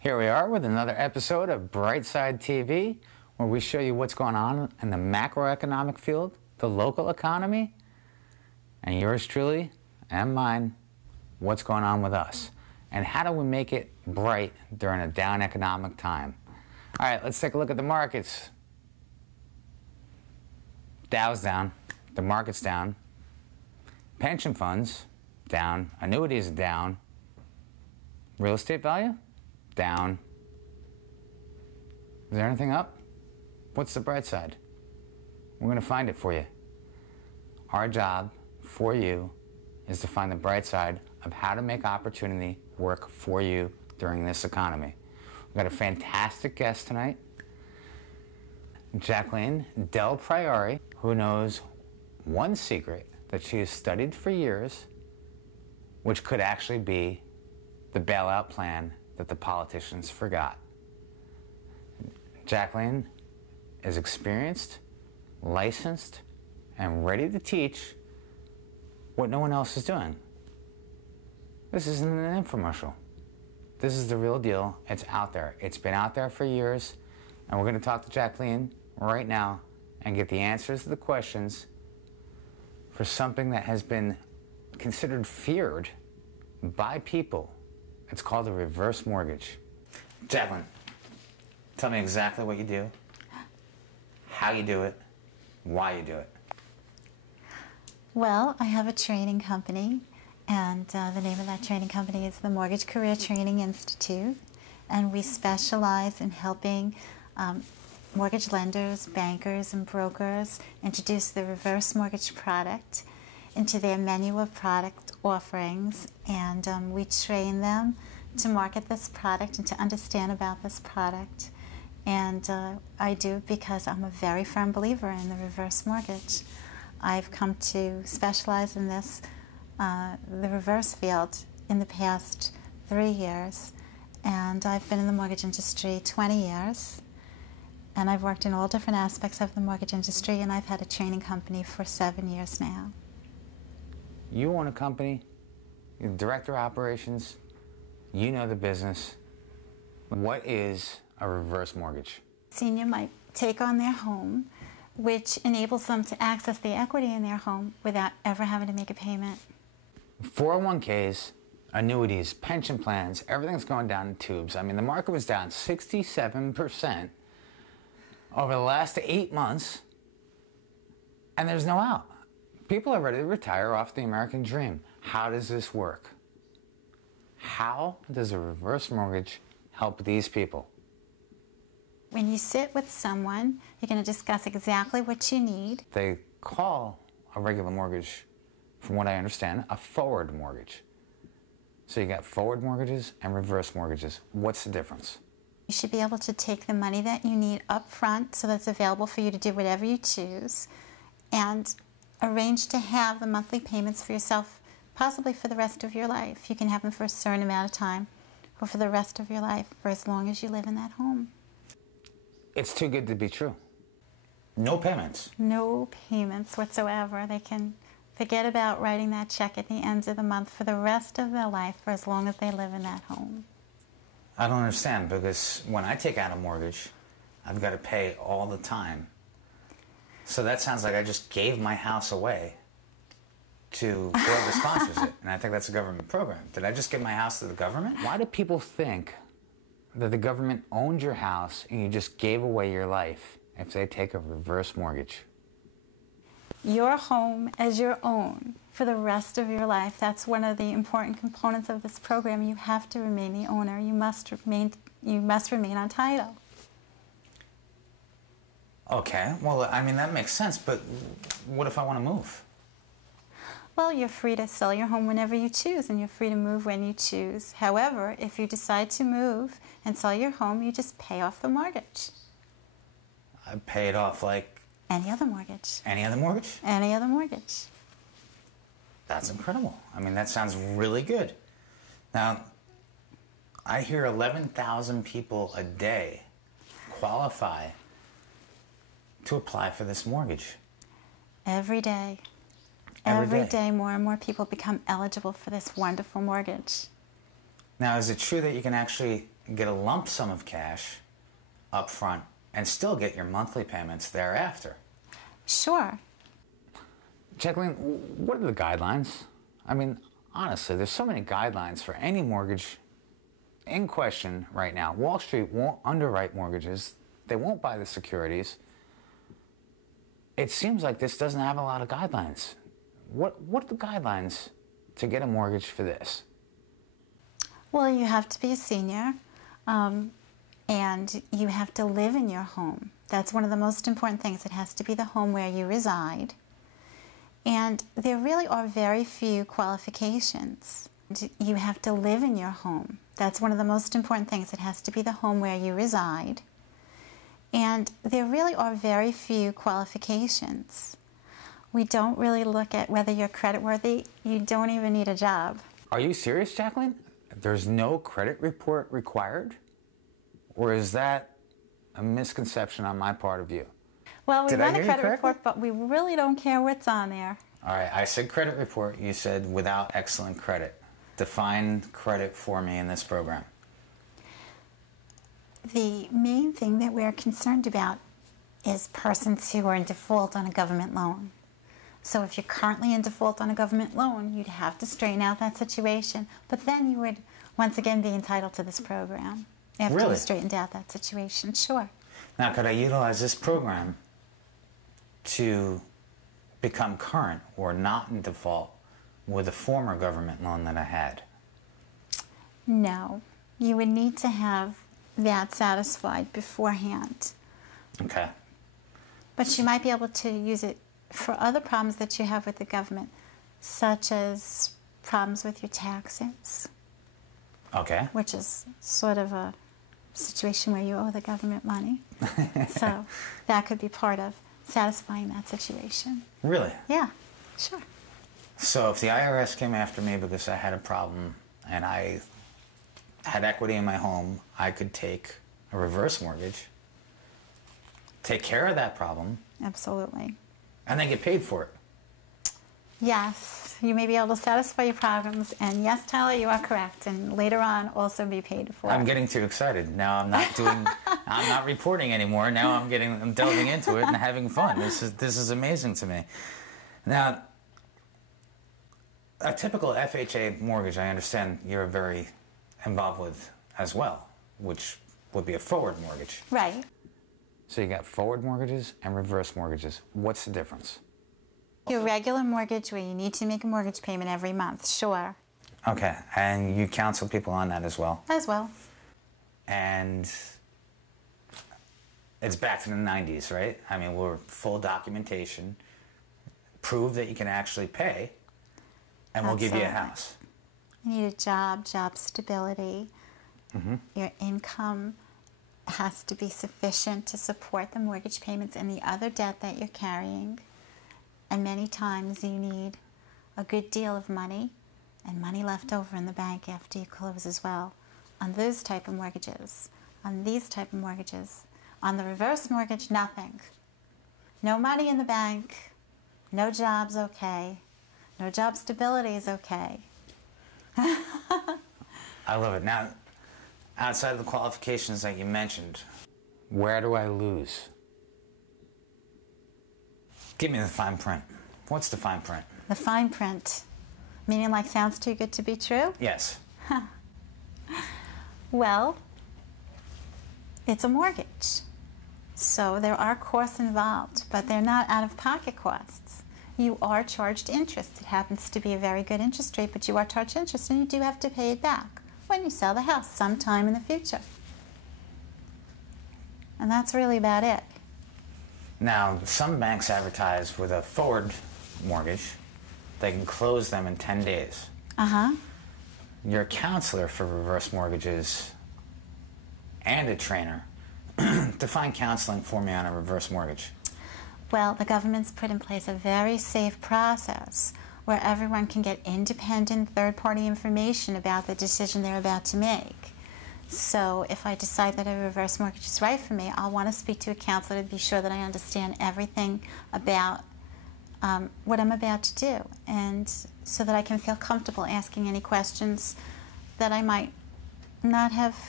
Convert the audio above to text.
Here we are with another episode of Brightside TV, where we show you what's going on in the macroeconomic field, the local economy, and yours truly and mine, what's going on with us, and how do we make it bright during a down economic time. All right, let's take a look at the markets. Dow's down, the market's down, pension funds down, annuities are down, real estate value down. Is there anything up? What's the bright side? We're going to find it for you. Our job for you is to find the bright side of how to make opportunity work for you during this economy. We've got a fantastic guest tonight, Jacqueline Del Priore, who knows one secret that she has studied for years, which could actually be the bailout plan that the politicians forgot. Jacqueline is experienced, licensed, and ready to teach what no one else is doing. This isn't an infomercial. This is the real deal. It's out there. It's been out there for years, and we're going to talk to Jacqueline right now and get the answers to the questions for something that has been considered feared by people. It's called a reverse mortgage. Jacqueline, tell me exactly what you do, how you do it, why you do it. Well, I have a training company, and the name of that training company is the Mortgage Career Training Institute, and we specialize in helping mortgage lenders, bankers, and brokers introduce the reverse mortgage product into their menu of product offerings, and we train them to market this product and to understand about this product. And I do it because I'm a very firm believer in the reverse mortgage. I've come to specialize in this, the reverse field, in the past 3 years, and I've been in the mortgage industry 20 years. And I've worked in all different aspects of the mortgage industry, and I've had a training company for 7 years now. You own a company, you're the director of operations, you know the business. What is a reverse mortgage? Senior might take on their home, which enables them to access the equity in their home without ever having to make a payment. 401ks, annuities, pension plans, everything's going down in tubes. I mean, the market was down 67% over the last 8 months, and there's no out. People are ready to retire off the American dream. How does this work? How does a reverse mortgage help these people? When you sit with someone, you're going to discuss exactly what you need. They call a regular mortgage, from what I understand, a forward mortgage. So you got forward mortgages and reverse mortgages. What's the difference? You should be able to take the money that you need up front, so that's available for you to do whatever you choose, and arrange to have the monthly payments for yourself, possibly for the rest of your life. You can have them for a certain amount of time, or for the rest of your life, for as long as you live in that home. It's too good to be true. No payments. No payments whatsoever. They can forget about writing that check at the end of the month for the rest of their life, for as long as they live in that home. I don't understand, because when I take out a mortgage, I've got to pay all the time. So that sounds like I just gave my house away to whoever sponsors it. And I think that's a government program. Did I just give my house to the government? Why do people think that the government owned your house and you just gave away your life if they take a reverse mortgage? Your home as your own for the rest of your life. That's one of the important components of this program. You have to remain the owner. You must remain on title. Okay, well, I mean, that makes sense, but what if I want to move? Well, you're free to sell your home whenever you choose, and you're free to move when you choose. However, if you decide to move and sell your home, you just pay off the mortgage. I pay it off like any other mortgage. Any other mortgage? Any other mortgage. That's incredible. I mean, that sounds really good. Now, I hear 11,000 people a day qualify to apply for this mortgage. Every day. Every day more and more people become eligible for this wonderful mortgage. Now, is it true that you can actually get a lump sum of cash up front and still get your monthly payments thereafter? Sure. Jacqueline, what are the guidelines? I mean, honestly, there's so many guidelines for any mortgage in question right now. Wall Street won't underwrite mortgages. They won't buy the securities. It seems like this doesn't have a lot of guidelines. What are the guidelines to get a mortgage for this? Well, you have to be a senior, and you have to live in your home. That's one of the most important things. It has to be the home where you reside. And there really are very few qualifications. You have to live in your home. That's one of the most important things. It has to be the home where you reside. And there really are very few qualifications. We don't really look at whether you're creditworthy. You don't even need a job. Are you serious, Jacqueline? There's no credit report required? Or is that a misconception on my part of you? Well, we Did I run a hear you credit correctly? report, but we really don't care what's on there. All right, I said credit report. You said without excellent credit. Define credit for me in this program. The main thing that we're concerned about is persons who are in default on a government loan. So if you're currently in default on a government loan, you'd have to straighten out that situation. But then you would once again be entitled to this program after Really? you straightened out that situation. Sure. Now, could I utilize this program to become current or not in default with a former government loan that I had? No. You would need to have that satisfied beforehand. Okay. But you might be able to use it for other problems that you have with the government, such as problems with your taxes, Okay. which is sort of a situation where you owe the government money. So that could be part of satisfying that situation. Really? Yeah, sure. So if the IRS came after me because I had a problem and I had equity in my home, I could take a reverse mortgage, take care of that problem, Absolutely. and then get paid for it. Yes, you may be able to satisfy your problems, and yes, Tyler, you are correct, and later on also be paid for. I'm getting too excited. Now I'm not reporting anymore. Now I'm delving into it and having fun. This is amazing to me. Now, a typical FHA mortgage, I understand you're very involved with as well, which would be a forward mortgage. Right. So you got forward mortgages and reverse mortgages. What's the difference? Your regular mortgage where you need to make a mortgage payment every month, sure. Okay, and you counsel people on that as well. As well. And it's back to the 90s, right? I mean, we're full documentation, prove that you can actually pay, and we'll give you a Absolutely. house. You need a job stability. Your income has to be sufficient to support the mortgage payments and the other debt that you're carrying. And many times you need a good deal of money and money left over in the bank after you close as well. On those type of mortgages, on these type of mortgages, on the reverse mortgage, nothing. No money in the bank, no job's okay, no job stability is okay. I love it. Now, outside of the qualifications that you mentioned, where do I lose? Give me the fine print. What's the fine print? The fine print, meaning like sounds too good to be true? Yes. Well, it's a mortgage. So there are costs involved, but they're not out-of-pocket costs. You are charged interest. It happens to be a very good interest rate, but you are charged interest, and you do have to pay it back when you sell the house sometime in the future. And that's really about it. Now, some banks advertise with a forward mortgage, they can close them in 10 days. Uh-huh. You're a counselor for reverse mortgages and a trainer. Define counseling for me on a reverse mortgage. Well, the government's put in place a very safe process where everyone can get independent third-party information about the decision they're about to make. So if I decide that a reverse mortgage is right for me, I'll want to speak to a counselor to be sure that I understand everything about what I'm about to do, and so that I can feel comfortable asking any questions that I might not have